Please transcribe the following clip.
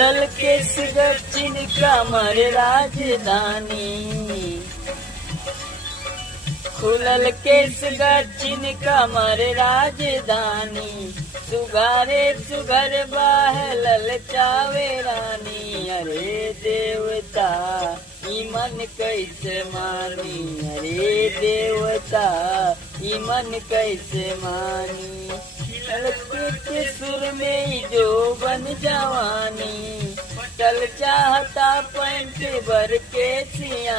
खुलल केस दक्षिण कमर राजधानी, खुलल केस दक्षिण कमर राजधानी, सुगारे सुगर बाहलल चावे रानी। अरे देवता ई मन कैसे मानी, अरे देवता ई मन कैसे मानी। लड़के के सुर में जो बन जवानी, चल चाहता पैंट भर के सिया।